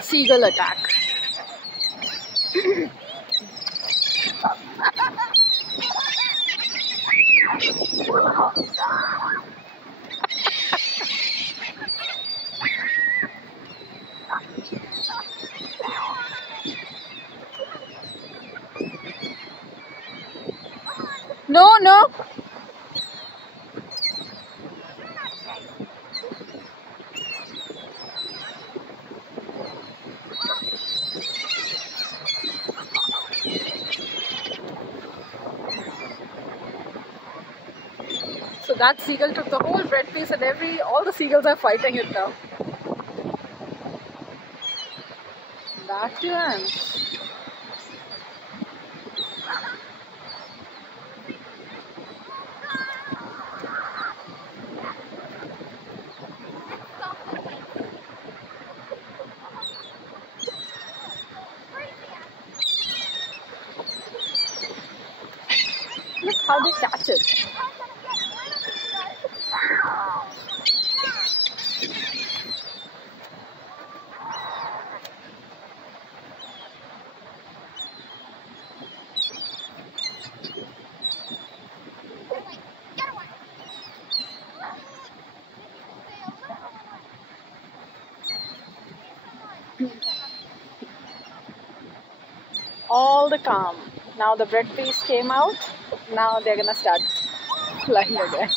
Seagull attack. No, no. So that seagull took the whole bread piece and all the seagulls are fighting it now. Back to ants. Look how they catch it. All the calm. Now the bread piece came out. Now they're gonna start flying again.